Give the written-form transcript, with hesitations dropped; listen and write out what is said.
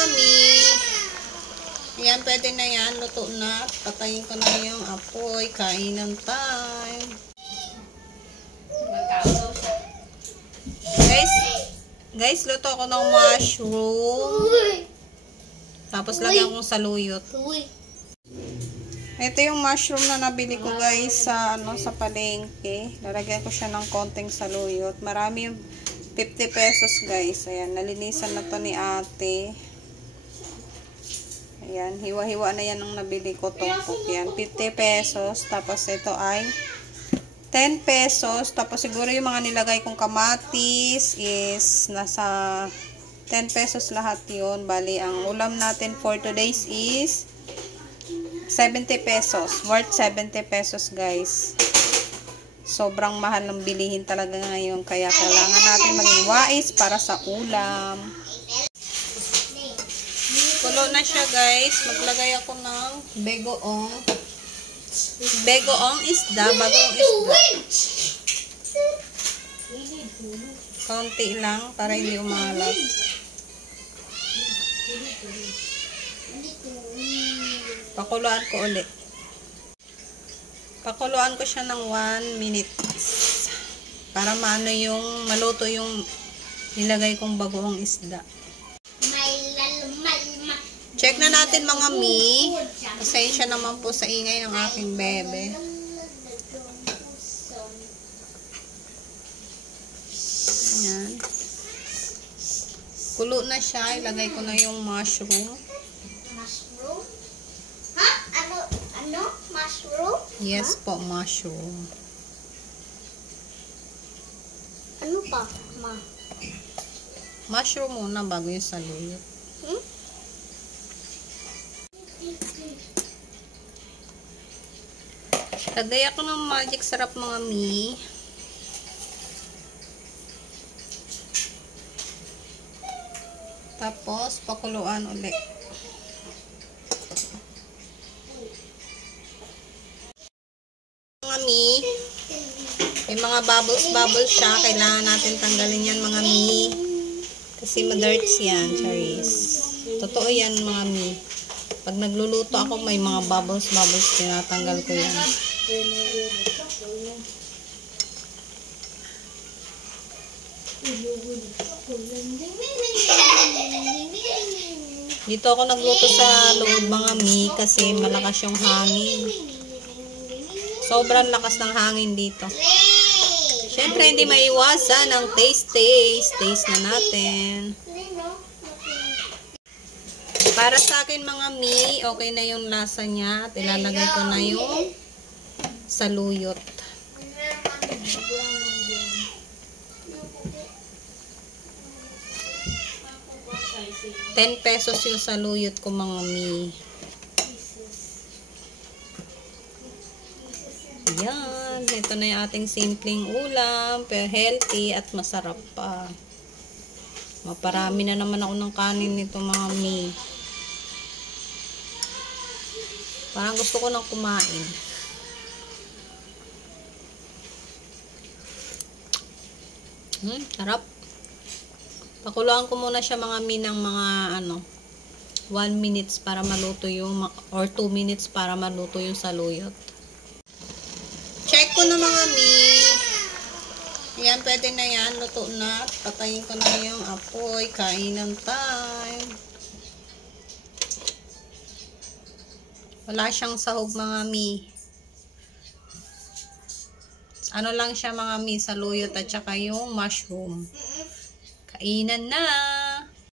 mga mi. Yan, pwede na yan. Luto na. Patayin ko na yung apoy. Kainan time. Guys, luto ako ng mushroom. Tapos lagyan ko sa saluyot. Ito yung mushroom na nabili ko guys sa palengke. Lalagyan ko siya ng konting saluyot. Marami yung 50 pesos guys. Ayan, nalinisan na to ni ate. Ayan, hiwa-hiwa na yan ang nabili ko. Tumpok yan. 50 pesos. Tapos ito ay 10 pesos. Tapos siguro yung mga nilagay kong kamatis is nasa 10 pesos lahat yun. Bali, ang ulam natin for today's is 70 pesos. Worth 70 pesos guys. Sobrang mahal ng bilihin talaga ngayon. Kaya kailangan natin maging wais para sa ulam. Kulo na siya guys. Maglagay ako ng begoong. Begoong isda. Bagong isda. Konti lang para hindi umalat. Pakuluan ko ulit. Pakuluan ko siya ng 1 minute. Para maluto yung nilagay kong bagoong isda. Check na natin mga mi. Pasensya naman po sa ingay ng aking bebe. Ayan. Kulo na siya. Ilagay ko na yung mushroom. Mushroom? Ha? Ano? Mushroom? Yes po, mushroom. Ano pa? Mushroom muna bago yung saluyot. Lagay ako ng magic sarap mga mi. Tapos, pakuluan ulit. Mga mi, may mga bubbles siya. Kailangan natin tanggalin yan mga mi. Kasi ma-dirts yan, charis. Totoo yan mga mi. Pag nagluluto ako, may mga bubbles, tinatanggal ko yan. Dito ako nagluto sa loob mga mi kasi malakas yung hangin. Sobrang lakas ng hangin dito. Siyempre hindi maiwasan ang taste. Taste na natin. Para sa akin mga mi, okay na yung lasa niya. At ilalagay ko na yung saluyot. 10 pesos yung saluyot ko mga mi. Yan. Ito na yung ating simpleng ulam. Pero healthy at masarap pa. Maparami na naman ako ng kanin nito mga mi. Parang gusto ko nang kumain. Sarap. Pakuluan ko muna siya mga mi ng mga 1 minutes para maluto yung or 2 minutes para maluto yung saluyot. Check ko na mga mi. Yan, pwede na yan. Luto na. Patayin ko na yung apoy. Kainan time. Wala siyang sahog mga mi. Ano lang siya mga mi, saluyot at saka yung mushroom. Kainan na!